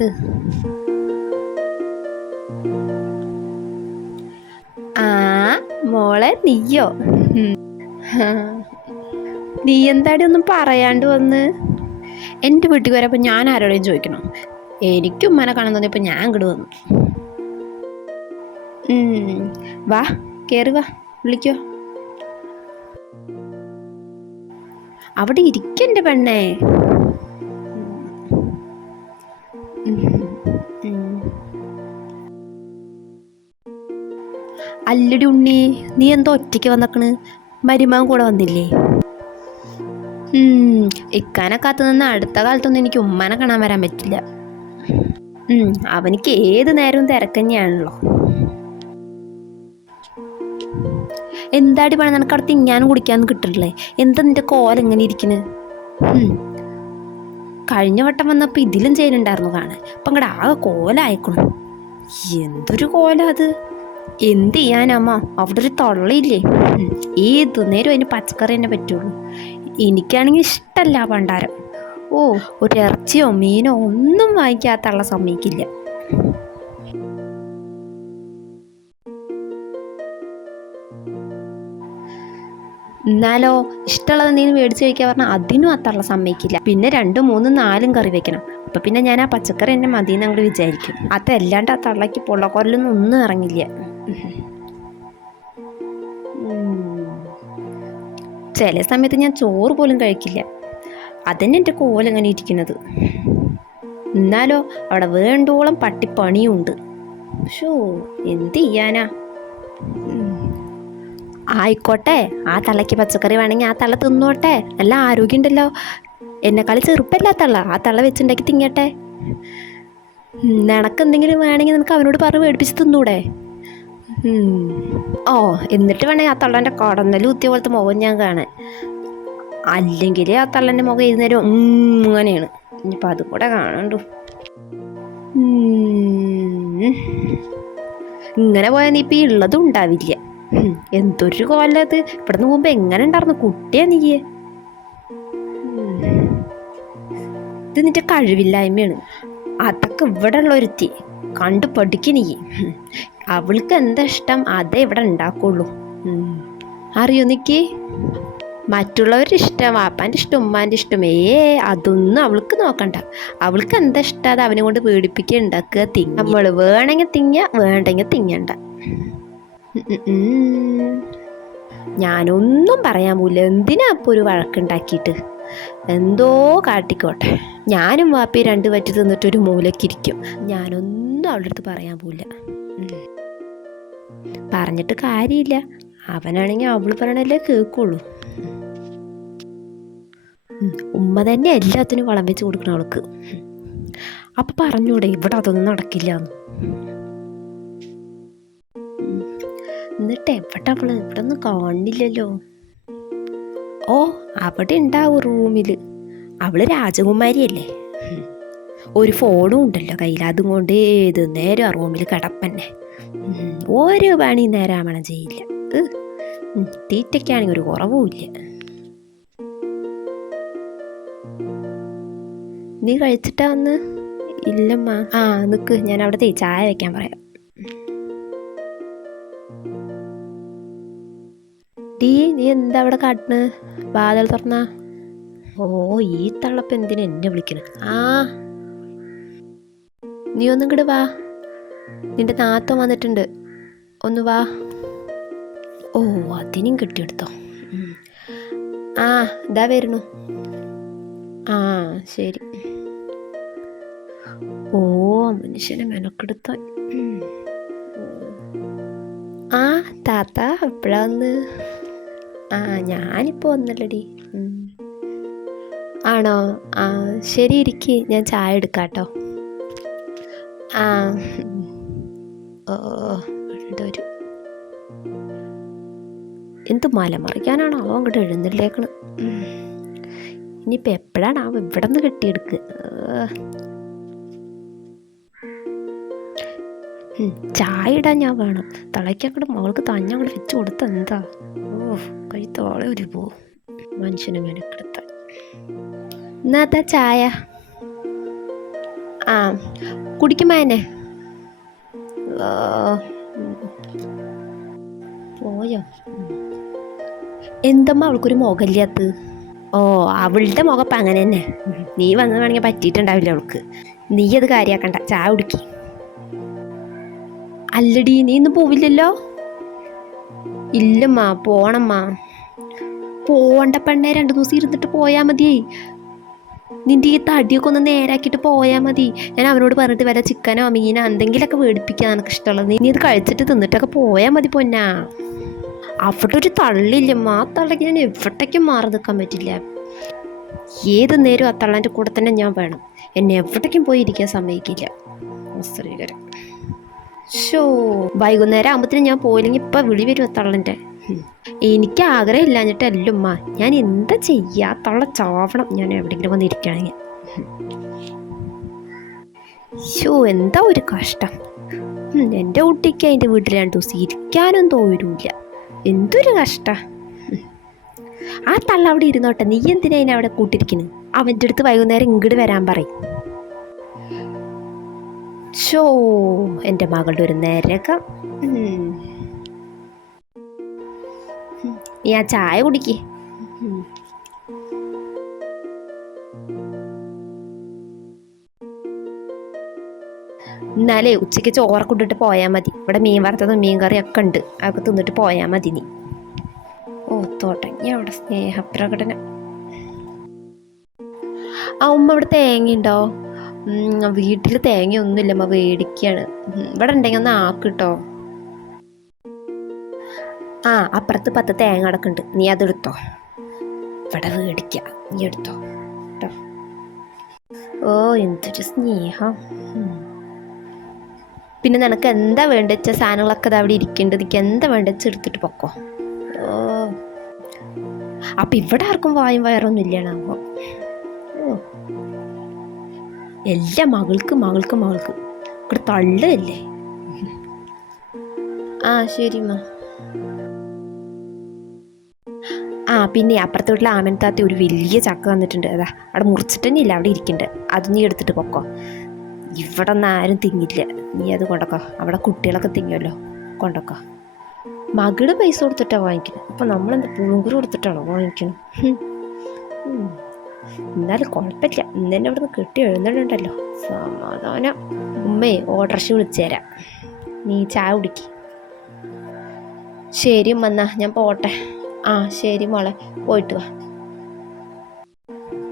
നേരത്ത് ആ മോളെ നീയോ? നീ എന്താടി ഒന്നും പറയാണ്ട് വന്ന്? എന്റെ വീട്ടിൽ വരപ്പോൾ ഞാൻ ആരോടെയും ചോദിക്കണം? എനിക്കും ഉമ്മനെ കാണാൻ തോന്നിയപ്പോൾ ഞാൻ ഇങ്ങോട്ട് വന്നു. വാ കയറി വാ വിളിക്കോ. അവിടെ ഇരിക്കന്റെ പെണ്ണേ. അല്ലടി ഉണ്ണി നീ എന്തോ ഒറ്റയ്ക്ക് വന്നേക്കണ്? മരുമാൻ കൂടെ വന്നില്ലേ? ഇക്കാനെ കാത്തു നിന്ന് അടുത്ത കാലത്തൊന്നും എനിക്ക് ഉമ്മനെ കാണാൻ വരാൻ പറ്റില്ല. അവനിക്ക് ഏത് നേരവും തിരക്കന്നെയാണല്ലോ എന്താടി പണി? നിനക്ക് അവിടെ തിങ്ങാനും കുടിക്കാനും കിട്ടില്ലേ എന്താ നിന്റെ കോല ഇങ്ങനെ ഇരിക്കുന്നത് കഴിഞ്ഞ വട്ടം വന്നപ്പോൾ ഇതിലും ചെയ്യുന്നുണ്ടായിരുന്നു കാണാൻ. അപ്പം അങ്ങടെ ആകെ കോലായിക്കണു. എന്തൊരു കോല അത്? എന്ത് ചെയ്യാനമ്മ? അവിടെ ഒരു തൊള്ളയില്ലേ. ഏത് നേരം അതിന് പച്ചക്കറി തന്നെ പറ്റുള്ളൂ. എനിക്കാണെങ്കിൽ ഇഷ്ടമല്ല പണ്ടാരം ഓ ഒരു ഇറച്ചിയോ മീനോ ഒന്നും വാങ്ങിക്കാത്തുള്ള സമ്മതിക്കില്ല എന്നാലോ ഇഷ്ടമുള്ളത് എന്തെങ്കിലും മേടിച്ച് കഴിക്കാൻ പറഞ്ഞാൽ അതിനും അത്തള്ള സമ്മതിക്കില്ല പിന്നെ രണ്ടും മൂന്നും നാലും കറി വെക്കണം. അപ്പം പിന്നെ ഞാൻ ആ പച്ചക്കറി എന്നെ മതിയെന്ന് അങ്ങോട്ട് വിചാരിക്കും. അതല്ലാണ്ട് ആ തള്ളയ്ക്ക് പൊള്ളക്കൊരലൊന്നും ഒന്നും ഇറങ്ങില്ല. ചില സമയത്ത് ഞാൻ ചോറ് പോലും കഴിക്കില്ല. അതന്നെ എന്റെ കോലങ്ങനെ ഇരിക്കുന്നത്. എന്നാലോ അവിടെ വേണ്ടോളം പട്ടിപ്പണിയുണ്ട്. ഷോ എന്ത് ചെയ്യാനാ. ആയിക്കോട്ടെ ആ തള്ളയ്ക്ക് പച്ചക്കറി വേണമെങ്കിൽ ആ തള്ള തിന്നോട്ടെ. നല്ല ആരോഗ്യമുണ്ടല്ലോ. എന്നെക്കാളി ചെറുപ്പല്ല ആ തള്ള ആ തള്ള വെച്ചുണ്ടാക്കി തിങ്ങട്ടെ നിനക്കെന്തെങ്കിലും വേണമെങ്കിൽ നിനക്ക് അവനോട് പറഞ്ഞ് മേടിപ്പിച്ച് തിന്നൂടെ. ഓ എന്നിട്ട് വേണമെങ്കിൽ ആ തള്ളന്റെ കടന്നൽ കുത്തിയ പോലത്തെ മുഖം ഞാൻ കാണാൻ. അല്ലെങ്കിൽ ആ തള്ളന്റെ മുഖം ഇരുന്നേരം അങ്ങനെയാണ് ഇനിയിപ്പോൾ അതും കൂടെ കാണണ്ടു? ഇങ്ങനെ പോയാൽ നീ ഇപ്പം ഉള്ളതും ഉണ്ടാവില്ല. എന്തൊരു കോലത് ഇവിടുന്ന് പോകുമ്പോൾ എങ്ങനെ ഉണ്ടായിരുന്നു? കുട്ടിയാ നീ. ഇത് നിന്റെ കഴിവില്ലായ്മയാണ്. അതൊക്കെ ഇവിടെ ഉള്ള ഒരുത്തി. കണ്ടു പഠിക്ക് നീ. ഉം. അവൾക്ക് എന്താ ഇഷ്ടം അതേ ഇവിടെ ഉണ്ടാക്കുള്ളൂ. അറിയോ നിക്ക്? മറ്റുള്ളവരുടെ ഇഷ്ടം വാപ്പാന്റെ ഇഷ്ടം ഉമ്മാന്റെ ഇഷ്ടം. ഏ അതൊന്നും അവൾക്ക് നോക്കണ്ട. അവൾക്ക് എന്താ ഇഷ്ടം അത് അവനെ കൊണ്ട് പേടിപ്പിക്കുക ഉണ്ടാക്കുക തിങ്ങ. നമ്മൾ വേണമെങ്കിൽ തിങ്ങ വേണ്ടെങ്കിൽ തിങ്ങണ്ട. ഞാനൊന്നും പറയാൻ പോല എന്തിനാ അപ്പോൾ ഒരു വഴക്കുണ്ടാക്കിയിട്ട്? എന്തോ കാട്ടിക്കോട്ടെ. ഞാനും വാപ്പി രണ്ട് പറ്റി തിന്നിട്ടൊരു മൂലക്കിരിക്കും ഞാനൊന്നും അവളുടെ അടുത്ത് പറയാൻ ഉം. പറഞ്ഞിട്ട് കാര്യമില്ല. അവനാണെങ്കിൽ അവൾ പറയണല്ലേ കേൾക്കുള്ളൂ. ഉമ്മ തന്നെ എല്ലാത്തിനും വളം വെച്ച് കൊടുക്കണം അവൾക്ക്. അപ്പൊ പറഞ്ഞൂടെ ഇവിടെ അതൊന്നും നടക്കില്ല എന്ന്. എന്നിട്ട് എവിടെ അവൾ? ഇവിടെ ഒന്നും കാണില്ലല്ലോ. ഓ അവിടെ ഉണ്ടാവും റൂമിൽ അവൾ രാജകുമാരിയല്ലേ. ഒരു ഫോണും ഉണ്ടല്ലോ കയ്യിൽ അതും കൊണ്ട് ഏത് നേരം ആ റൂമിൽ കിടപ്പന്നെ. ഒരു പണി നേരാമണം ചെയ്യില്ല തീറ്റയ്ക്കാണെങ്കിൽ ഒരു കുറവുമില്ല നീ കഴിച്ചിട്ടാ വന്ന്? ഇല്ലമ്മ. ആ നിക്ക്. ഞാൻ അവിടത്തെ ചായ വെക്കാൻ പറയാം. ഡീ നീ എന്താ അവിടെ കാട്ടണ്? വാതിൽ തുറന്ന? ഓ ഈ തള്ളപ്പ് എന്തിനാ എന്നെ വിളിക്കണ? ആ. നീ ഒന്നും ഇങ്ങട് വാ. നിന്റെ നാത്തം വന്നിട്ടുണ്ട്. ഒന്ന് വാ. ഓ അതിനും കിട്ടിയെടുത്തോ. ആ ഇതാ വരുന്നു. ആ ശരി. ഓ മനുഷ്യനെ മെനക്കെടുത്ത ആ താത്ത എപ്പോഴാ വന്ന്? ആ ഞാനിപ്പോൾ വന്നല്ലടി. ആണോ? ആ ശരി ഇരിക്കേ. ഞാൻ ചായ എടുക്കാട്ടോ. ആ. ഓ ഒരു എന്ത് അവൻ അങ്ങോട്ട് എഴുന്നള്ളിയേക്കണ് ഇനിയിപ്പോൾ എപ്പോഴാണ് അവൻ ഇവിടെ നിന്ന് കെട്ടിയെടുക്കുക ചായ ഇടാൻ ഞാൻ വേണം. തളയ്ക്കങ്ങോട്ട് മകൾക്ക് തന്നെ അങ്ങോട്ട് വെച്ച് കൊടുത്ത എന്താ? ഓ കഴുത്തോളെ ഒരു പോ. മനുഷ്യനെ മെനക്കെടുത്ത എന്നാത്താ ചായ? ആ കുടിക്കുമ്പോ തന്നെ പോയോ? എന്തമ്മ അവൾക്കൊരു മുഖമില്ലാത്ത ഓ അവളുടെ മുഖപ്പം അങ്ങനെ തന്നെ. നീ വന്ന് വേണമെങ്കിൽ പറ്റിയിട്ടുണ്ടാവില്ല അവൾക്ക്. നീ അത് കാര്യമാക്കണ്ട ചായ കുടിക്കി. അല്ലടി നീ ഇന്ന് പോവില്ലല്ലോ? ഇല്ലമ്മ പോണമ്മ. പോണ്ട പെണ്ണേ രണ്ടു ദിവസം ഇരുന്നിട്ട് പോയാൽ മതി നിന്റെ ഈ തടിയൊക്കെ ഒന്ന് നേരാക്കിയിട്ട് പോയാൽ മതി. ഞാൻ അവനോട് പറഞ്ഞിട്ട് വല്ല ചിക്കനോ മീനോ എന്തെങ്കിലുമൊക്കെ മേടിപ്പിക്കാൻ നിനക്ക് ഇഷ്ടമുള്ളത്. നീ ഇത് കഴിച്ചിട്ട് തിന്നിട്ടൊക്കെ പോയാൽ മതി പൊന്നാ. അവിടെ ഒരു തള്ളില്ലമ്മ ആ തള്ളക്ക് ഞാൻ എവിടേക്കും മാറി നിൽക്കാൻ പറ്റില്ല. ഏത് നേരം ആ തള്ളന്റെ കൂടെ തന്നെ ഞാൻ വേണം. എന്നെ എവിടേക്കും പോയി ഇരിക്കാൻ സമ്മതിക്കില്ല. ശ്രീകരം ഷോ വൈകുന്നേരം ആകുമ്പോഴത്തേനും ഞാൻ പോയില്ലെങ്കിൽ ഇപ്പം വിളി വരും ആ തള്ളന്റെ. എനിക്ക് ആഗ്രഹം ഇല്ലാഞ്ഞിട്ട് അല്ലുമ്മ ഞാൻ എന്താ ചെയ്യാത്തുള്ള ചോവണം. ഞാൻ എവിടെയെങ്കിലും വന്നിരിക്കുകയാണെങ്കിൽ ഷോ എന്താ ഒരു കഷ്ടം. എന്റെ കുട്ടിക്ക് അതിന്റെ വീട്ടിൽ രണ്ട് ദിവസം ഇരിക്കാനും തോരൂല എന്തൊരു കഷ്ട. ആ തള്ള അവിടെ ഇരുന്നോട്ടെ. നീ എന്തിനാ അതിനെ അവിടെ കൂട്ടിരിക്കുന്നു അവന്റെ അടുത്ത് വൈകുന്നേരം ഇങ്ങോട്ട് വരാൻ പറയും. ഷോ എന്റെ മകളുടെ ഒരു നരകം. നീ ആ ചായ കുടിക്ക്. എന്നാലേ ഉച്ചയ്ക്ക് ചോറ് കൊണ്ടിട്ട് പോയാൽ മതി. ഇവിടെ മീൻ വറുത്തതും മീൻ കറി ഒക്കെ ഉണ്ട്. അതൊക്കെ തിന്നിട്ട് പോയാൽ മതി നീ. ഓ തുടങ്ങി അവിടെ സ്നേഹപ്രകടനം. ആ ഉമ്മ ഇവിടെ തേങ്ങ ഉണ്ടോ? വീട്ടിൽ തേങ്ങയൊന്നുമില്ല. അമ്മ വേടിക്കുകയാണ് ഇവിടെ ഉണ്ടെങ്കിൽ ഒന്ന് ആക്കിട്ടോ ആ അപ്പുറത്ത് പത്ത് തേങ്ങ അടക്കുന്നുണ്ട്. നീ അതെടുത്തോ. ഇവിടെ മേടിക്ക നീ എടുത്തോ. കേട്ടോ ഓ എന്തൊരു സ്നേഹം. പിന്നെ നിനക്ക് എന്താ വേണ്ട വെച്ച സാധനങ്ങളൊക്കെ അവിടെ ഇരിക്കേണ്ടത് നിനക്ക് എന്താ വേണ്ട വെച്ചാൽ എടുത്തിട്ട് പൊക്കോ. ഓ. അപ്പം ഇവിടെ ആർക്കും വായും വയറൊന്നും ഇല്ലാണോ ഓ. എല്ലാം മകൾക്ക് മകൾക്ക് മകൾക്ക്. ഇവിടെ തള്ളല്ലേ ആ ശരി മാ പിന്നെ അപ്പുറത്തെ വീട്ടിലെ താത്തി ഒരു വലിയ ചക്ക വന്നിട്ടുണ്ട് അതാ അവിടെ മുറിച്ചിട്ട് തന്നെ ഇല്ല അവിടെ ഇരിക്കുന്നുണ്ട് അത് നീ എടുത്തിട്ട് പൊക്കോ. ഇവിടെ ഒന്നും ആരും തിങ്ങില്ല നീ അത് കൊണ്ടക്കോ. അവിടെ കുട്ടികളൊക്കെ തിങ്ങുമല്ലോ കൊണ്ടക്കോ. മകൾ പൈസ കൊടുത്തിട്ടാണ് വാങ്ങിക്കുന്നത് അപ്പം നമ്മളെന്താ പുളുങ്കുരു കൊടുത്തിട്ടാണോ വാങ്ങിക്കണം. എന്നാലും കുഴപ്പമില്ല. ഇന്ന് തന്നെ അവിടെ നിന്ന് കെട്ടി എഴുന്നള്ളുണ്ടല്ലോ. സമാധാനം. ഉമ്മേ ഓട്ടർഷ വിളിച്ചു തരാം. നീ ചായ കുടിക്ക്. ശരി ഉമ്മ ഞാൻ പോട്ടെ. ആ ശരി മോളെ. പോയിട്ട് വാ.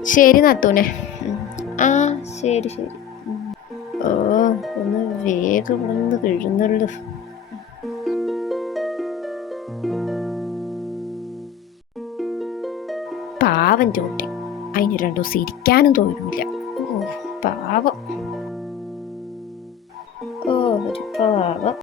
ശരി നത്തൂനെ. ആ ശരി ശരി. ഓ ഒന്ന് വേഗം ഒന്ന് നിന്ന് കഴിയുന്നുള്ളൂ പാവം ചോട്ടി അതിന് രണ്ടു ദിവസം ഇരിക്കാനും തോന്നില്ല. ഓ പാവം. ഓ ഒരു പാവം.